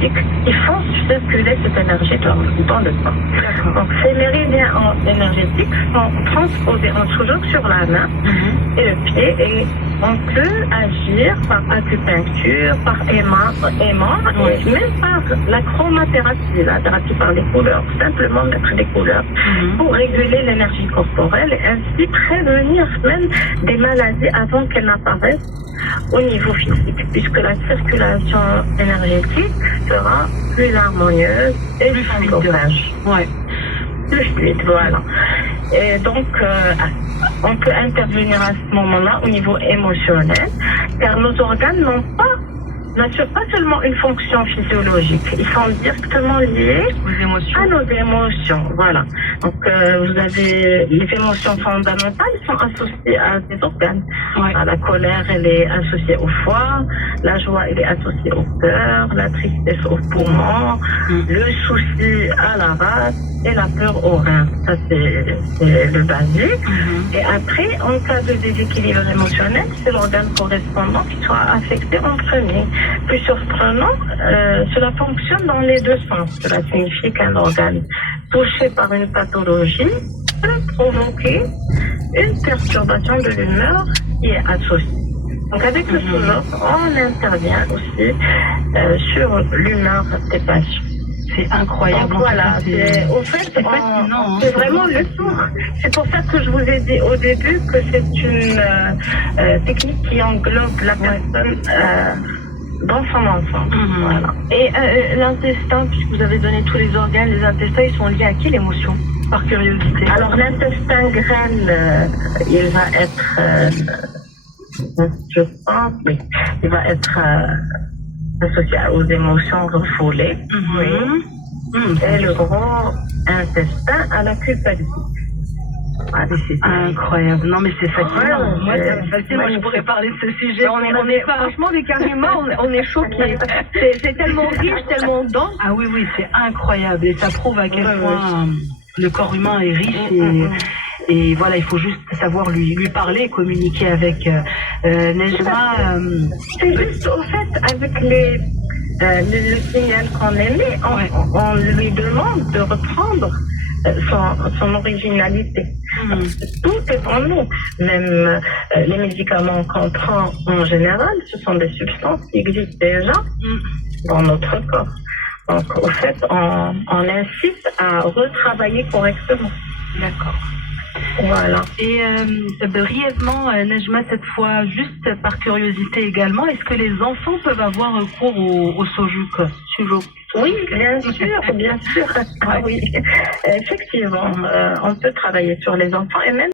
qui font circuler cette énergie dans le corps. Donc ces méridiens énergétiques sont transposés toujours sur la main et le pied, et on peut agir par acupuncture, par aimant, et même par la chromathérapie, la thérapie par les couleurs, simplement mettre des couleurs pour réguler l'énergie corporelle et ainsi prévenir même des maladies avant qu'elles n'apparaissent au niveau physique, puisque la circulation énergétique sera plus harmonieuse et plus fluide. Ouais. Plus fluide, voilà. Et donc, on peut intervenir à ce moment-là au niveau émotionnel, car nos organes n'assurent pas seulement une fonction physiologique, ils sont directement liés à nos émotions. Voilà. Donc, vous avez les émotions fondamentales sont associées à des organes. La colère, elle est associée au foie, la joie, elle est associée au cœur, la tristesse au poumon, le souci à la race et la peur au rein. Ça, c'est le basique. Et après, en cas de déséquilibre émotionnel, c'est l'organe correspondant qui sera affecté en premier. Plus surprenant, cela fonctionne dans les deux sens. Cela signifie qu'un organe touché par une pathologie peut provoquer une perturbation de l'humeur qui est associée. Donc avec le sourire, on intervient aussi sur l'humeur des patients. C'est incroyable. Donc voilà, au fait, c'est vraiment le tour. C'est pour ça que je vous ai dit au début que c'est une technique qui englobe la personne dans son ensemble. Voilà. Et l'intestin, puisque vous avez donné tous les organes, les intestins, ils sont liés à quelle émotion, par curiosité? Alors l'intestin grêle, il va être, je pense, oui, il va être associé aux émotions refoulées. Et le gros intestin à la culpabilité. C'est incroyable. Non, mais c'est fascinant. Moi, je pourrais parler de ce sujet. Franchement, des carrément, on est choqués. C'est tellement riche, tellement dense. Ah oui, c'est incroyable. Et ça prouve à quel point le corps humain est riche. Et voilà, il faut juste savoir lui parler, communiquer avec Nejma. C'est juste, au fait, avec le signal qu'on émet, on lui demande de reprendre son originalité. Tout est en nous. Même les médicaments qu'on prend en général, ce sont des substances qui existent déjà dans notre corps. Donc, au fait, on incite à retravailler correctement. D'accord. Voilà. Et brièvement, Nejma, cette fois, juste par curiosité également, est-ce que les enfants peuvent avoir recours au Sojuk? Oui, bien sûr, bien sûr. Ah oui, effectivement, on peut travailler sur les enfants et même